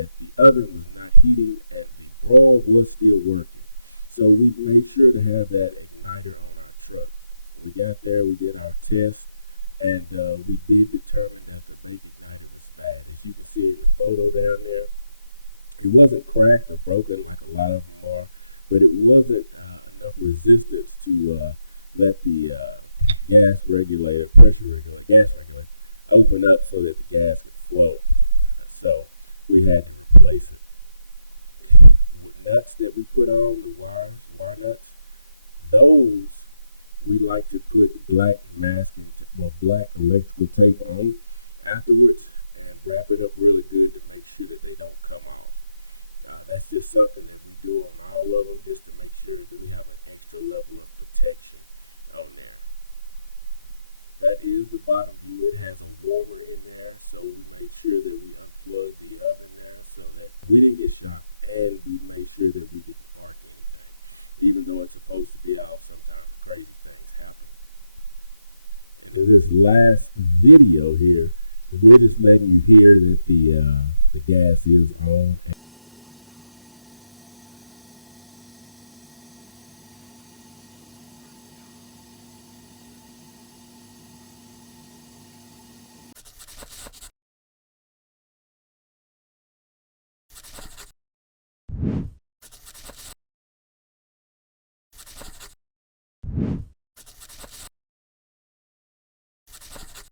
that the other was not heating and the oil was still working. So we made sure to have that igniter on our truck. We got there, we did our test, and we did determine that the base igniter was bad. If you can see the photo down there, it wasn't cracked or broken like a lot of them are, but it wasn't enough resistance to let the gas regulator, pressure regulator, gas regulator, open up so that the gas would flow. So we had to replace it. The nuts that we put on, the wire nuts, those we like to put black masking or black electrical tape on afterwards and wrap it up really good to make sure that they don't come off. That's just something that we do on all of them just to make sure that we have an extra level of protection on there. That is the bottom view. It has a warmer in there, so we made sure that we unplugged the oven there so that we didn't get shocked, and we made sure that we could spark it. Even though it's supposed to be out, sometimes crazy things happen. And in this last video here, we're just letting you hear that the gas is on.